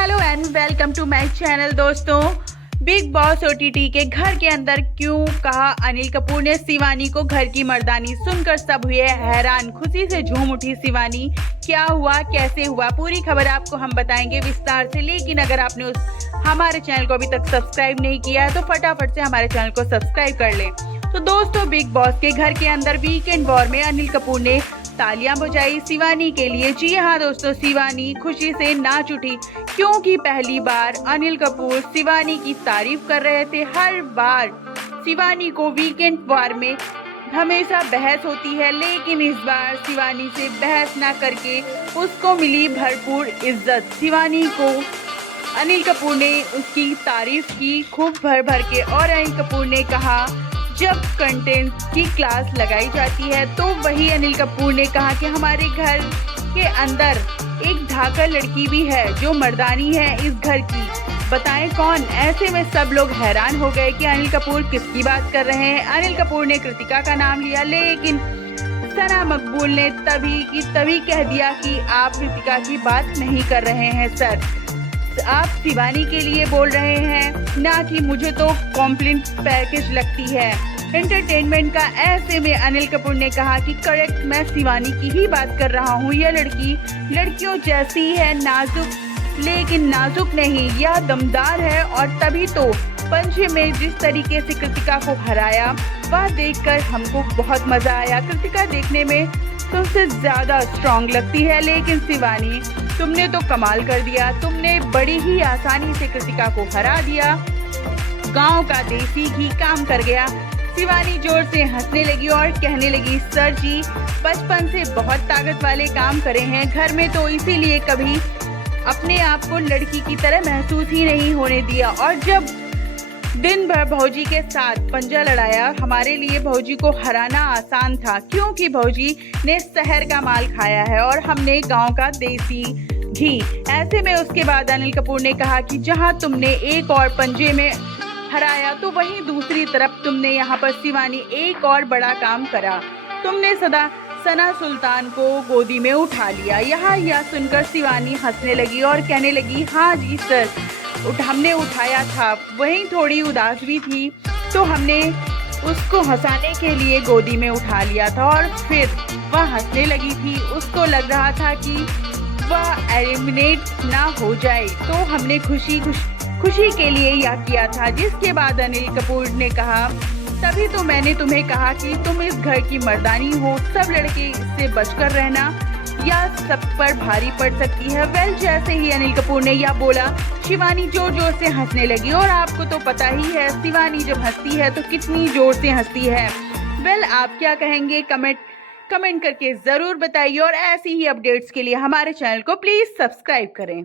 Hello and welcome to my channel. दोस्तों, Bigg Boss OTT के घर के अंदर क्यों कहा अनिल कपूर ने शिवानी को घर की मर्दानी। सुनकर सब हुए हैरान, खुशी से झूम उठी शिवानी। क्या हुआ, कैसे हुआ, पूरी खबर आपको हम बताएंगे विस्तार से। लेकिन अगर आपने हमारे चैनल को अभी तक सब्सक्राइब नहीं किया है तो फटाफट से हमारे चैनल को सब्सक्राइब कर लें। तो दोस्तों, बिग बॉस के घर के अंदर वीकेंड वॉर में अनिल कपूर ने तालियां बजाई शिवानी के लिए। जी हाँ दोस्तों, शिवानी खुशी से नाच उठी क्योंकि पहली बार अनिल कपूर शिवानी की तारीफ कर रहे थे। हर बार शिवानी को वीकेंड वॉर में हमेशा बहस होती है, लेकिन इस बार शिवानी से बहस ना करके उसको मिली भरपूर इज्जत। शिवानी को अनिल कपूर ने उसकी तारीफ की खूब भर भर के, और अनिल कपूर ने कहा जब कंटेंट की क्लास लगाई जाती है तो वही अनिल कपूर ने कहा कि हमारे घर के अंदर एक धाकड़ लड़की भी है जो मर्दानी है इस घर की, बताएं कौन। ऐसे में सब लोग हैरान हो गए कि अनिल कपूर किसकी बात कर रहे हैं। अनिल कपूर ने कृतिका का नाम लिया, लेकिन सना मकबूल ने तभी कह दिया कि आप कृतिका की बात नहीं कर रहे हैं सर, आप शिवानी के लिए बोल रहे हैं ना कि मुझे तो कॉम्प्लीट पैकेज लगती है एंटरटेनमेंट का। ऐसे में अनिल कपूर ने कहा कि करेक्ट, मैं शिवानी की ही बात कर रहा हूँ। यह लड़की लड़कियों जैसी है, नाजुक, लेकिन नाजुक नहीं, यह दमदार है। और तभी तो पंचे में जिस तरीके से कृतिका को हराया वह देखकर हमको बहुत मजा आया। कृतिका देखने में तुमसे ज्यादा स्ट्रॉन्ग लगती है, लेकिन शिवानी तुमने तो कमाल कर दिया, तुमने बड़ी ही आसानी से कृतिका को हरा दिया। गांव का देसी घी काम कर गया। शिवानी जोर से हंसने लगी और कहने लगी, सर जी बचपन से बहुत ताकत वाले काम करे हैं घर में, तो इसीलिए कभी अपने आप को लड़की की तरह महसूस ही नहीं होने दिया। और जब दिन भर भौजी के साथ पंजा लड़ाया, हमारे लिए भौजी को हराना आसान था क्योंकि भौजी ने शहर का माल खाया है और हमने गांव का देसी घी। ऐसे में उसके बाद अनिल कपूर ने कहा कि जहां तुमने एक और पंजे में हराया तो वहीं दूसरी तरफ तुमने यहाँ पर शिवानी एक और बड़ा काम करा, तुमने सना सुल्तान को गोदी में उठा लिया। यह सुनकर शिवानी हंसने लगी और कहने लगी, हाँ जी सर, हमने उठाया था, वहीं थोड़ी उदास भी थी तो हमने उसको हंसाने के लिए गोदी में उठा लिया था। और फिर वह हंसने लगी थी, उसको लग रहा था कि वह एलिमिनेट ना हो जाए, तो हमने खुशी के लिए यह किया था। जिसके बाद अनिल कपूर ने कहा, तभी तो मैंने तुम्हें कहा कि तुम इस घर की मर्दानी हो, सब लड़के से बचकर रहना, यह सब पर भारी पड़ सकती है। वेल, जैसे ही अनिल कपूर ने यह बोला, शिवानी जोर जोर से हंसने लगी। और आपको तो पता ही है शिवानी जब हंसती है तो कितनी जोर से हंसती है। वेल, आप क्या कहेंगे कमेंट करके जरूर बताइए, और ऐसी ही अपडेट्स के लिए हमारे चैनल को प्लीज सब्सक्राइब करें।